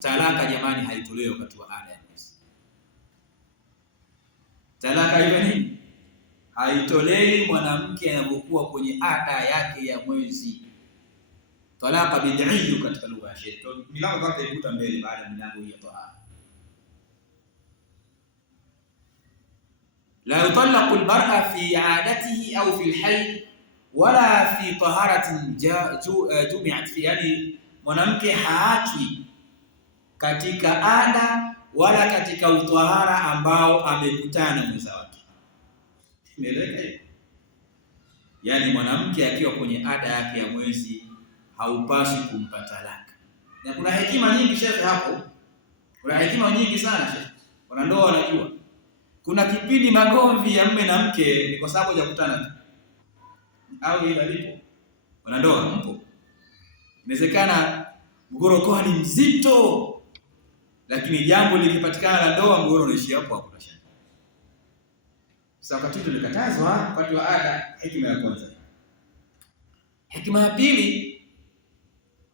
Talaka jamani, haitolewi wakati wa ada ya mwezi. Talaka hiyo nini? Haitolewi mwanamke anapokuwa kwenye ada yake ya mwezi. Talaka bid'iyyu katika lugha ya sheria. Milango yote ikuta mbele baada ya milango hii ya tahara. La yutallaqu al-mar'a fi 'adatihi au fi al-hayd wala fi taharatin jumi'at fi, yani mwanamke haachwi katika ada wala katika utahara ambao amekutana mwenza wake. Imeeleweka? Yani mwanamke akiwa kwenye ada yake ya mwezi haupaswi kumpa talaka. Na kuna hekima nyingi shekhe hapo. Kuna hekima nyingi sana shekhe. Wana ndoa wanajua. Kuna kipindi magomvi ya mume na mke ni kwa sababu hajakutana tu. Au ile alipo. Wana ndoa mpo. Inawezekana mgogoro ni mzito. Lakini jambo likipatikana la ndoa, mgogoro unaishia hapo hapo. Sasa wakati tulikatazwa wakati wa ada, hekima ya kwanza. Hekima ya pili,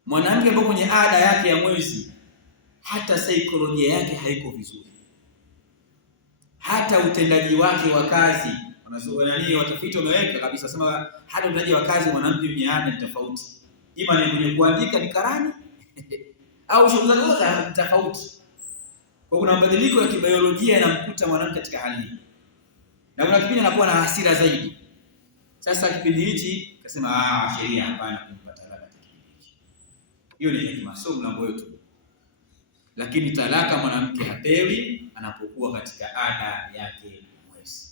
mwanamke ambaye kwenye ada yake ya mwezi hata saikolojia yake haiko vizuri, hata utendaji wake wa kazi, watafiti wameweka kabisa sema hata utendaji wa kazi mwanamke mwenye ada ni tofauti, ima ni kwenye kuandika ni karani au shughuli zake ni tofauti. Kwa kuna mabadiliko ya kibiolojia yanamkuta mwanamke katika hali hii, na kuna kipindi anakuwa na hasira zaidi. Sasa kipindi hichi akasema sheria hapana kumpa talaka kipindi hichi. Hiyo ni hekima, sio mlango wetu. Lakini talaka mwanamke hapewi anapokuwa katika ada yake mwezi.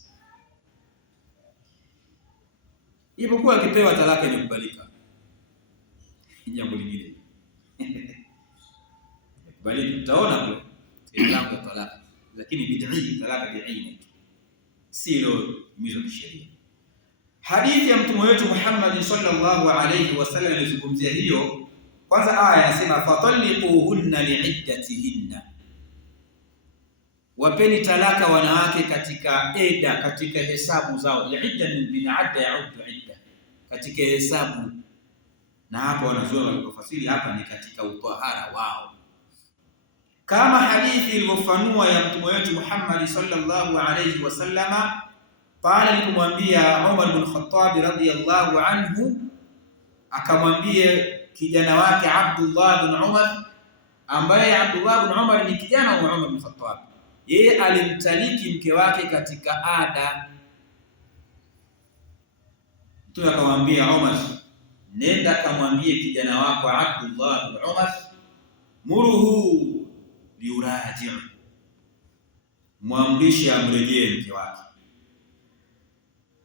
Ipokuwa akipewa talaka imekubalika, jambo lingine bali tutaona kule mlango wa talaka, lakini bid'i talaka bid'i sio mizo kisheria. Hadithi ya mtume wetu Muhammad sallallahu alayhi wasallam ilizungumzia hiyo. Kwanza aya inasema fatalliquhunna li'iddatihinna, wapeni talaka wanawake katika eda, katika hesabu zao. Li'idda min adda ya'uddu idda, katika hesabu. Na hapa wanazoea walipofasiri hapa ni katika utahara wao, kama hadithi ilivyofanua ya mtume wetu Muhammad sallallahu alayhi wasallama pale alipomwambia Umar bin Khattab radhiyallahu anhu, akamwambia kijana wake Abdullah bin Umar, ambaye Abdullah bin Umar ni kijana wa Umar bin Khattab. Yeye alimtaliki mke wake katika ada. Mtume akamwambia Umar, nenda kamwambie kijana wako Abdullah bin Umar, muruhu liuraji'u, mwamrishe amrejee mke wake.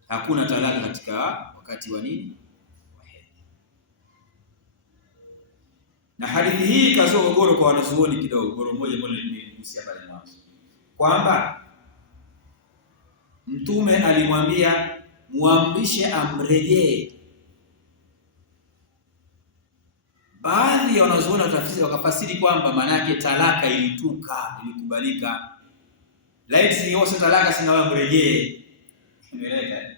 Hakuna talaka katika wakati wa nini? Wa hedhi. Na hadithi hii kazua gogoro kwa wanazuoni kidogo, gogoro moja nimegusia pale mwanzo, kwamba mtume alimwambia muamrishe amrejee. Baadhi ya wanazuoni wakafasiri kwamba maana yake talaka ilituka, ilikubalika. Laiti singewasa talaka sinawa mrejee. Imeleka.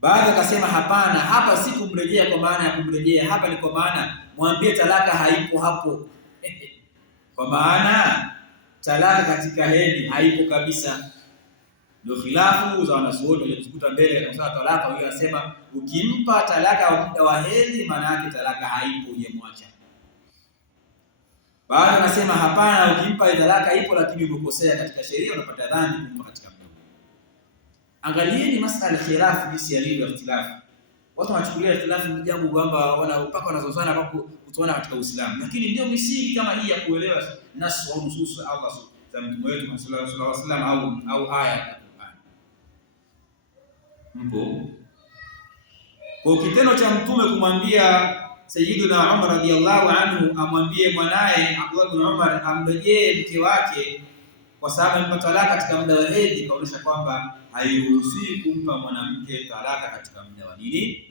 Baadhi akasema hapana, hapa si kumrejea kwa maana ya kumrejea, hapa ni kwa maana mwambie talaka haipo hapo. Kwa maana talaka katika hedhi haipo kabisa. Ndio khilafu za wanazuoni walizokuta mbele kwa sababu talaka, huyo anasema ukimpa talaka wa muda wa hedhi maana yake talaka haipo, hujamwacha. Baadhi anasema hapana, ukimpa talaka ipo lakini umekosea katika sheria, unapata dhambi kumpa katika muda. Angalieni masala khilafu jinsi yalivyo ikhtilafu. Watu wanachukulia ikhtilafu ni jambo kwamba mpaka wanazozana hapo kutoana katika Uislamu. Lakini ndio misingi kama hii ya kuelewa nasu au nusus Allah za mtume wetu sallallahu alaihi wasallam au aya ya Qur'an. Mpo kwa kitendo cha mtume kumwambia Sayyidina Umar radhiyallahu anhu amwambie mwanae Abdullah bin Umar amrejee mke wake kwa sababu amepata talaka katika muda wa hedhi, kaonyesha kwamba hairuhusiwi kumpa mwanamke talaka katika muda wa nini?